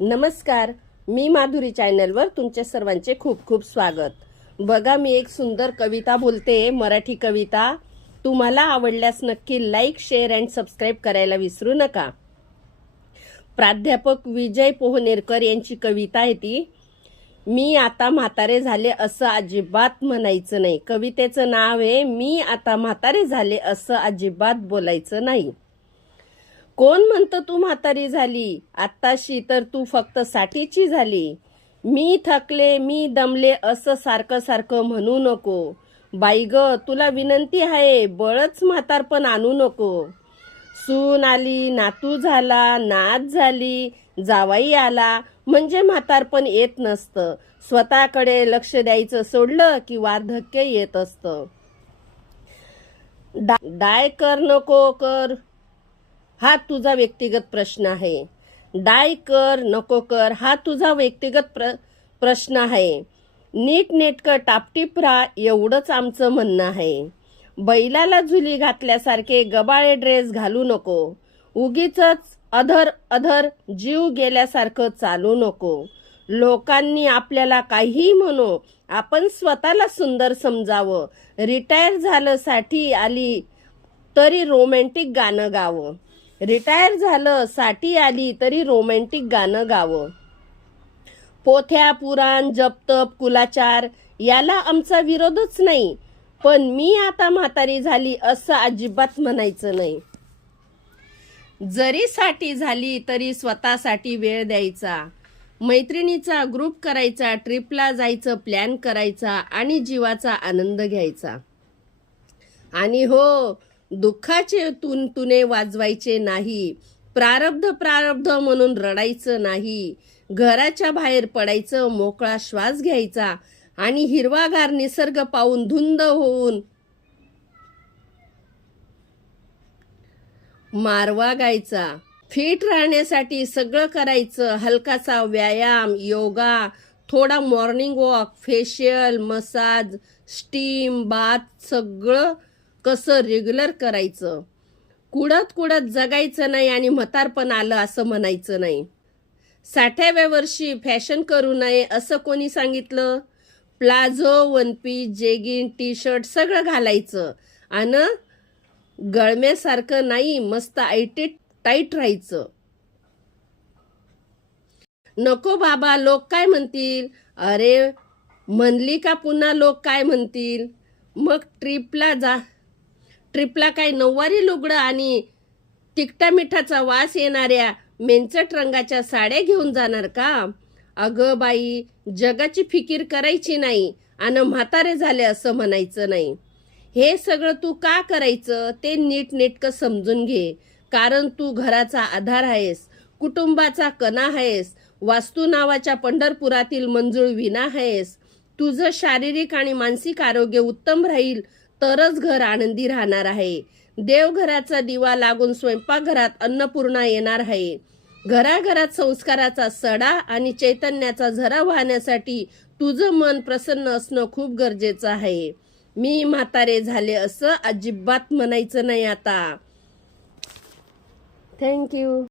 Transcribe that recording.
नमस्कार, मी माधुरी चॅनलवर तुमच्या सर्वांचे खूप खूप स्वागत. बघा, मी एक सुंदर कविता बोलते, मराठी कविता. तुम्हाला आवडल्यास नक्की लाईक, शेअर अँड सबस्क्राईब करायला विसरू नका. प्राध्यापक विजय पोहनेरकर यांची कविता आहे ती. मी आता म्हातारे झाले असं अजिबात म्हणायचं नाही. कवितेचं नाव आहे मी आता म्हातारे झाले असं अजिबात बोलायचं नाही. कोण म्हणतं तू म्हातारी झाली, आत्ताशी तर तू फक्त साठीची झाली. मी थकले, मी दमले असं सारखं सारखं म्हणू नको. बाई ग, तुला विनंती आहे, बळच म्हातारपण आणू नको. सून आली, नातू झाला, नात झाली, जावाई आला म्हणजे म्हातारपण येत नसतं. स्वतःकडे लक्ष द्यायचं सोडलं की वार्धक्य येत असतं. डाय कर नको कर हा तुझा व्यक्तिगत प्रश्न आहे. डाय कर नको कर हा तुझा व्यक्तिगत प्रश्न आहे. नीट नेटकं टापटीप राहा एवढंच आमचं म्हणणं आहे. बैलाला झुली घातल्यासारखे गबाळे ड्रेस घालू नको. उगीच अधर अधर जीव गेल्यासारखं चालू नको. लोकांनी आपल्याला काही म्हणो, आपण स्वतःला सुंदर समजावं. रिटायर झालं साठी आली तरी रोमॅन्टिक गाणं गावं. रिटायर झालं साठी आली तरी रोमॅन्टिक गाणं गावं. पोथ्या पुराण जपतप कुलाचार याला आमचा विरोधच नाही, पण मी आता म्हातारी झाली असं अजिबात म्हणायचं नाही. जरी साठी झाली तरी स्वतःसाठी वेळ द्यायचा. मैत्रिणीचा ग्रुप करायचा, ट्रिपला जायचं प्लॅन करायचा आणि जीवाचा आनंद घ्यायचा. आणि हो, दुःखाचे तुणे वाजवायचे नाही. प्रारब्ध प्रारब्ध म्हणून रडायचं नाही. घराच्या बाहेर पडायचं, मोकळा श्वास घ्यायचा आणि हिरवागार निसर्ग पाहून धुंद होऊन मारवा गायचा. फिट राहण्यासाठी सगळं करायचं. हलकासा व्यायाम, योगा, थोडा morning walk, facial, massage, steam, bath सगळं कसं रेग्युलर करायचं. कुडत कुडत जगायचं नाही आणि म्हातारपण आलं असं म्हणायचं नाही. 60व्या वर्षी फॅशन करू नये असं कोणी सांगितलं? प्लाझो, वनपीस, जेगिन, टी शर्ट सगळं घालायचं आणि गळम्यासारखं नाही, मस्त टाईट राहायचं. नको बाबा, लोक काय म्हणतील. अरे म्हणली का पुन्हा लोक काय म्हणतील. मग ट्रिपला काय नऊवारी लुगडं आणि तिकटा मिठाचा वास येणाऱ्या मेंचट रंगाच्या साड्या घेऊन जाणार का? अगं बाई, जगाची फिकीर करायची नाही आणि म्हातारे झाले असं म्हणायचं नाही. हे सगळं तू का करायचं ते नीट नेटकं समजून घे. कारण तू घराचा आधार आहेस, कुटुंबाचा कणा आहेस, वास्तू नावाच्या पंढरपुरातील मंजूळ विणा आहेस. तुझं शारीरिक आणि मानसिक आरोग्य उत्तम राहील तरच घर आनंदी राहणार आहे. देवघराचा दिवा लागून स्वयंपाकघरात अन्नपूर्णा येणार आहे. घराघरात संस्काराचा सडा आणि चैतन्याचा झरा वाहण्यासाठी तुझं मन प्रसन्न असणं खूप गरजेचं आहे. मी म्हातारे झाले असं अजिबात म्हणायचं नाही आता. थँक्यू.